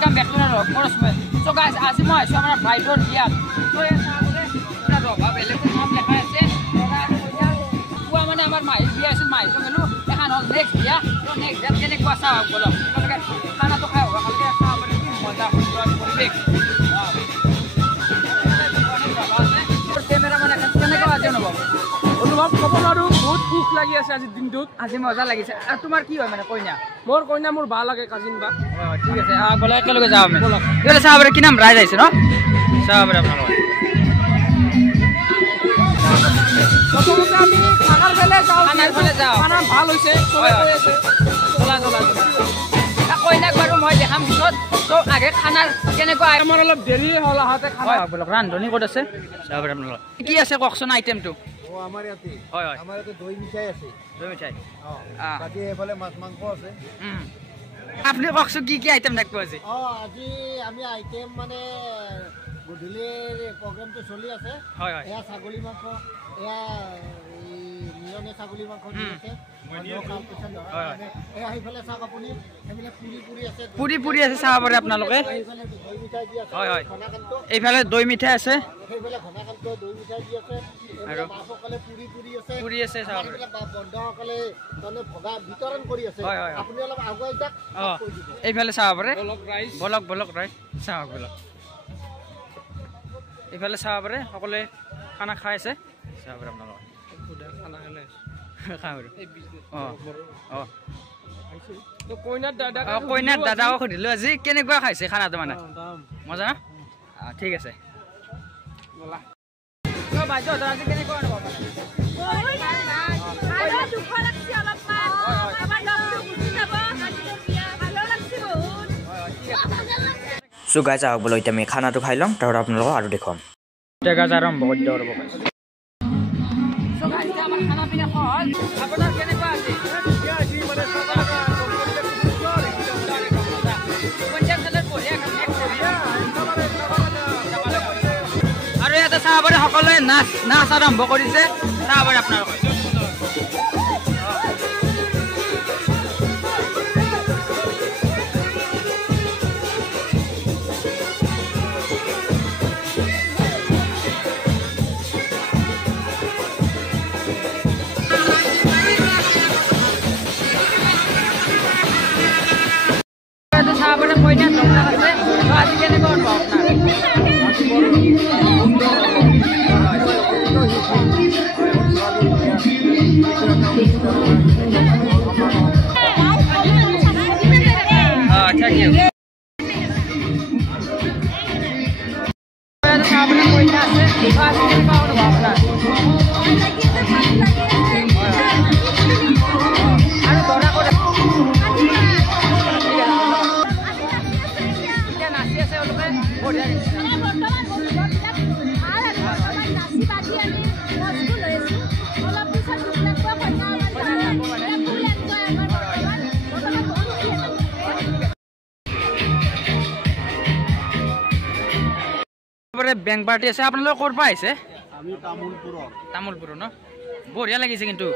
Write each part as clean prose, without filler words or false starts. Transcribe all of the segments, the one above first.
Welcome back to our course में so guys आज मैं आइছো আমাৰ ভাইটোৰ বিয়াত তো এই চাবলে এটা ৰভা বেলেগ নাম লেখা আছে কোৱা মানে আমাৰ মাইৰ বিয়া আছিল মাইটো গেলো এখন হল নেক্সট বিয়া তো নেক্সট বিয়া কেনেকুৱা চাওক বলো তোমালোকে খানাটো খাই হোৱা খালি চাও মানে কি মজা সুন্দৰ পৰিৱেশ কেমেৰা মানে কেনেকুৱা আছে অনুভৱ ক'ব নোৱাৰো বহুত সুখ লাগি আছে আজি দিনটোত আজি মজা লাগিছে আৰু তোমাৰ কি হয় মানে কইনা মোৰ কইনা মোৰ ভাল লাগে কাজিন বা ঠিক আছে বলা একেলগে যাওঁ আমি বলা চাহ কি নাম ৰাইজ আহিছে ন চাহ আপোনালোকৰ প্ৰথমতে আমি খানাৰ ফালে যাওঁ খানা ভাল হৈছে চবে কৈ আছে চলা কইনাক বাৰু মই দেখাম পিছত তো আগে খানাৰ কেনেকুৱা আমাৰ অলপ দেৰি হ'ল আহোঁতে খানা বলক ৰান্ধনি ক'ত আছে চাহ আপোনালোকৰ কি আছে কওকচোন আইটেমটো আমাৰ ইয়াতে আমাৰ ইয়াতে দৈ মিঠাই আছে বাকী এফালে মাছ মাংস আছে আপুনি কওকচোন কি আইটেম ৰাখিব আজি আজি আমি আইটেম মানে গধূলিৰ প্ৰগ্ৰামটো চলি আছে এয়া ছাগলী মাংস এয়া নিয়মীয়া ছাগলী মাংস দি আছে পুৰি আছে চাহ পাৰে আপোনালোকে এইফালে দৈ মিঠাই আছে পুৰি আছে এইফালে চাহ পাৰে বলক ৰাইজ চাহ বলক এইফালে চাহ পাৰে সকলোৱে খানা খাই আছে চাহ পাৰে আপোনালোকে কইনাৰ দাদাও সুধিলো আজি কেনেকুৱা খাইছে খানাটো মানে মজা না ঠিক আছে সো গাইজ আহক বোলো এতিয়া আমি খানাটো খাই ল'ম তাৰপৰা আপোনালোকক আৰু দেখুৱাম আৰম্ভ কৰি দিওঁ ৰ'ব আমাৰ খানা পিনা হ'ল আপোনাৰ কেনেকুৱা আছে আৰু ইয়াতে চাহবাৰে সকলোৱে নাচ আৰম্ভ কৰিছে চাহবাৰে আপোনালোকে চাহবাৰে কইনা দৌৰা আছে আজি কেনেকুৱা অনুভৱ Thank you. বেংক পাৰ্টি আছে আপোনালোক ক'ৰ পৰা আহিছে আমি তামোলপুৰ ন বঢ়িয়া লাগিছে কিন্তু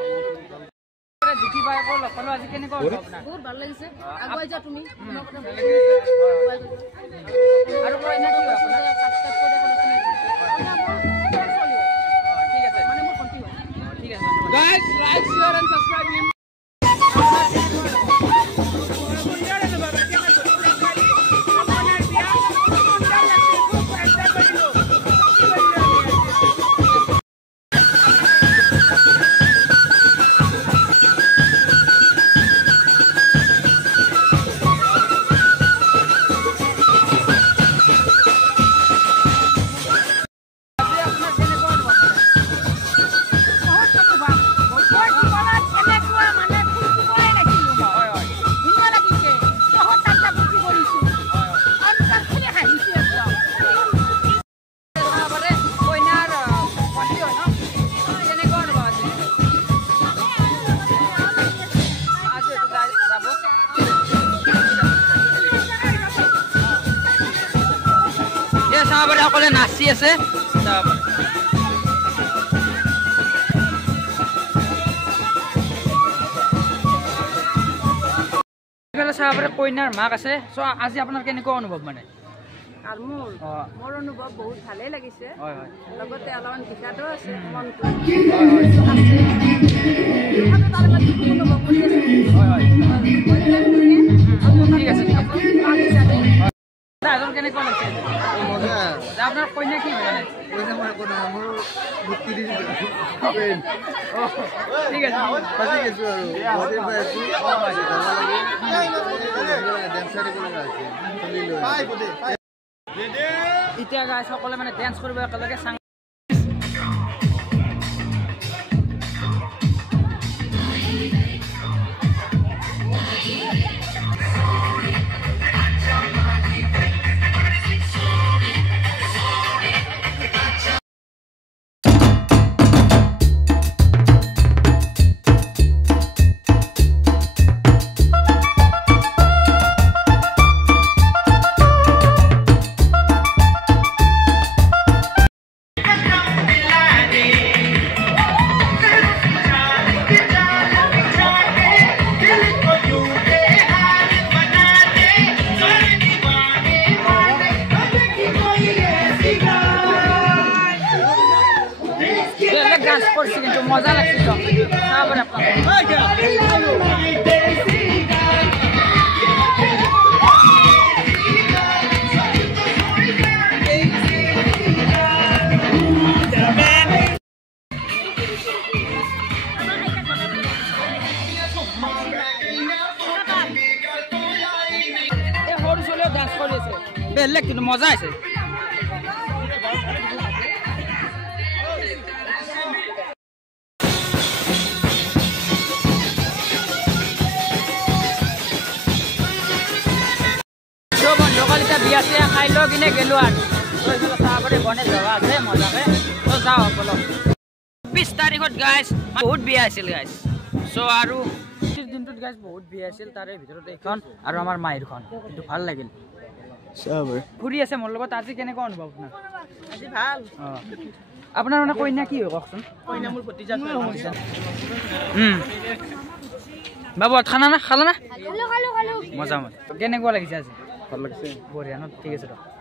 দেখি পাই আকৌ লগ পালো আজি কেনেকুৱা বহুত ভাল লাগিছে আগুৱাই যা তুমি আৰু কইনা কি হয় আপোনাৰ সাবস্ক্ৰাইব কৰি ঠিক আছে মানে মোৰ ভণ্টি হয় ঠিক আছে guys like share and subscribe হিম সকলে নাচি আছে চাহাবৰে কইনাৰ মাক আছে চ' আজি আপোনাৰ কেনেকুৱা অনুভৱ মানে আৰু মোৰ অনুভৱ বহুত ভালেই লাগিছে হয় হয় লগতে অলপমান বিষাদো আছে মনটো ঠিক আছে কেনেকুৱা লাগিছে আপোনাৰ কইনা কি হয় ঠিক আছে এতিয়া গাইজ সকলে মানে ডেন্স কৰিব একেলগে চাং ডান্স কৰছি কিন্তু মজা লাগছে তো তাৰপৰে সৰু ছোৱালীও ডান্স কৰি আছে বেলেগ কিন্তু মজা আছে লোকালিটা বিয়াতে খাই লৈ কিনে গেলো আৰু চাহপাতি বনাই যোৱা আছে মজাকে তো যাওঁ বলক 20 তাৰিখত গাইজ বহুত বিয়া আছিল গাইজ চ' আৰু দিনটোত গাইজ বহুত বিয়া আছিল তাৰে ভিতৰত এইখন আৰু আমাৰ মাইৰখন কিন্তু ভাল লাগিল ফুৰি আছে মোৰ লগত আজি কেনেকুৱা অনুভৱ আপোনাৰ আজি ভাল আপোনাৰ মানে কইনা কি হয় কওকচোন কইনা মোৰ ভতিজা বাবু খানা না খালা না মজা মজা কেনেকুৱা লাগিছে আজি ভাল লাগিছে বঢ়িয়া ন ঠিক আছে দিয়ক